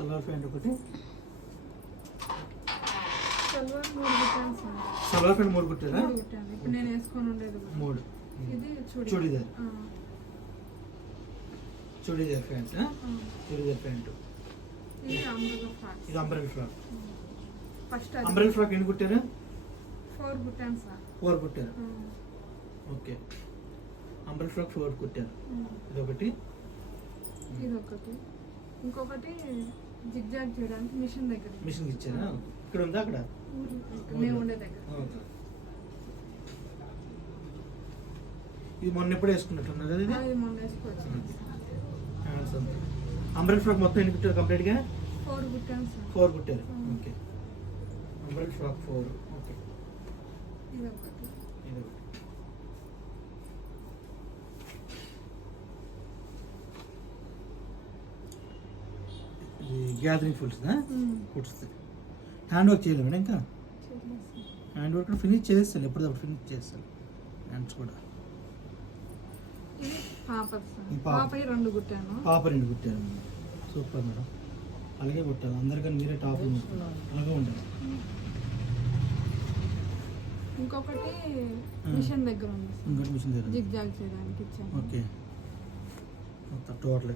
Salwar pant ఒకటి. Salwar 3 కుట్టాను sir. Salwar pant 3 కుట్టారా? 3 కుట్టాను. ఇప్పుడు నేను వేసుకొని ఉండేది 3. ఇది చూడీదార్. చూడీదార్ ప్యాంట్. చూడీదార్ ప్యాంట్. ఇది అంబ్రెల్లా ఫ్రాక్. ఇది umbrella frock. First umbrella frock ఎన్ని కుట్టారు? 4 కుట్టాను సార్. 4 కుట్టారు. ఓకే. అంబ్రెల్లా ఫ్రాక్ 4 కుట్టారు. ఇది ఒకటి. ఇంకొకటి జిగ్జాగ్ చేయడానికి మిషన్ దగ్గర. మిషన్ ఇచ్చారా? ఇక్కడ ఉందా? అక్కడ మేము ఉండే దగ్గర. ఇది మొన్న ఎప్పుడు వేసుకున్నట్టున్నా కదా? ఇది మొన్న వేసుకోవచ్చు. అంబ్రెల్లా ఫ్రాక్ మొత్తం ఎన్ని కుట్టారు కంప్లీట్ గా? 4 కుట్టాను సార్. 4 కుట్టారు. ఓకే. Umbrella frock 4. ఓకే. ఇది ఒకటి. గ్యాదరింగ్ ఫుల్స్ కుట్స్. హ్యాండ్ వర్క్ చేయలేదు మేడం ఇంకా? హ్యాండ్ వర్క్ ఫినిష్ చేస్తాను, ఎప్పటికప్పుడు ఫినిష్ చేస్తాను. హ్యాండ్స్ కూడా పాప 2 కుట్టాను. పాప 2 కుట్టారు. Super madam. అలాగే కుట్టాలి, అందరికన్నా మీరే టాప్ అలాగే ఉండాలి. ఇంకొకటి మిషన్ దగ్గర ఉంది. ఇంకోటి మిషన్ దగ్గర జిగ్జాగ్ చేయడానికి ఇచ్చాను. ఓకే. మొత్తం టోటల్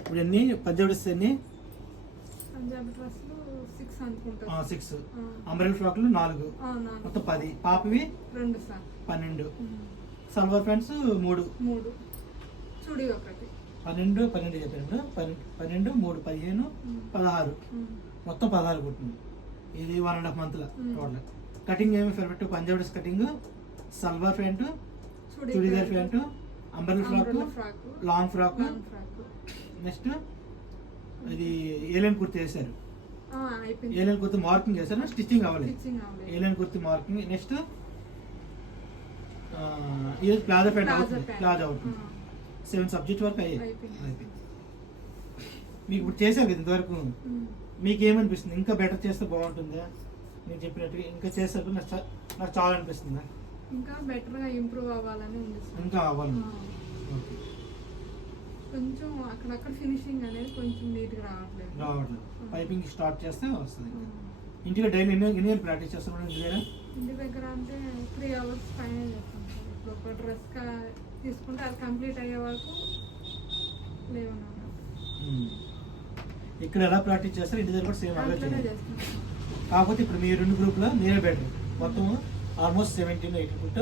ఇప్పుడు ఎన్ని పంజాబ్ డ్రెస్ ఎన్ని? పంజాబీ డ్రెస్లు 6 అనుకుంటా. 6. అంబ్రెల్లా ఫ్రాక్లు 4. మొత్తం 10. పాపవి 2 సార్. 12. సల్వార్ ప్యాంట్స్ 3. చూడి ఒకటి. 12 చెప్పాను. 12, 3, 15, 16. మొత్తం 16 కుట్టింది. ఇది 1.5 months టోటల్. కటింగ్ ఏమి perfect Punjab dress cutting, salwar pant, churidar pant, umbrella frock, long frock. Next ఇది ఏలైన్ కుర్తి వేసారు. ఏలైన్ కుర్తి మార్కింగ్ వేసారు, స్టిచ్చింగ్ అవ్వలేదు. A-line kurti marking. నెక్స్ట్ ఇది ప్లాజా ప్యాంట్ అవుతుంది. ప్లాజా అవుతుంది. 7 సబ్జెక్ట్ వరకు అయిపోయింది. మీకు ఇప్పుడు చేశారు కదా ఇంతవరకు, మీకు ఏమనిపిస్తుంది? ఇంకా బెటర్ చేస్తే బాగుంటుందా? నేను చెప్పినట్టుగా ఇంకా చేస్తే నాకు చాలా అనిపిస్తుందా? ఇంకా బెటర్గా ఇంప్రూవ్ అవ్వాలని ఉంది. ఇంకా అవ్వాలి. కొంచెం అక్కడక్కడ ఫినిషింగ్ అనేది కొంచెం నీట్గా రావట్లేదు. పైపింగ్ స్టార్ట్ చేస్తే వస్తుంది. ఇంటికి డైలీ ఎన్ని ప్రాక్టీస్ చేస్తాం ఇంటి దగ్గర అంటే 3 hours పైన చేస్తాం. ఇప్పుడు ఒక డ్రెస్ తీసుకుంటే అది కంప్లీట్ అయ్యే వరకు లేవన్నా. ఇక్కడ ఎలా ప్రాక్టీస్ చేస్తారు? ఇంటి దగ్గర కూడా సేమ్ అలాగే చేస్తాం. కాకపోతే ఇప్పుడు మీ 2 గ్రూప్లో మీరే బెటర్. మొత్తం almost 17-18 foot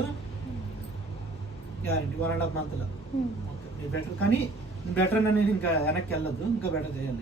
guarantee 1.5 months. Okay, మీరు బెటర్. కానీ బెటర్ అనేది ఇంకా వెనక్కి వెళ్ళొద్దు, ఇంకా బెటర్ చేయాలి.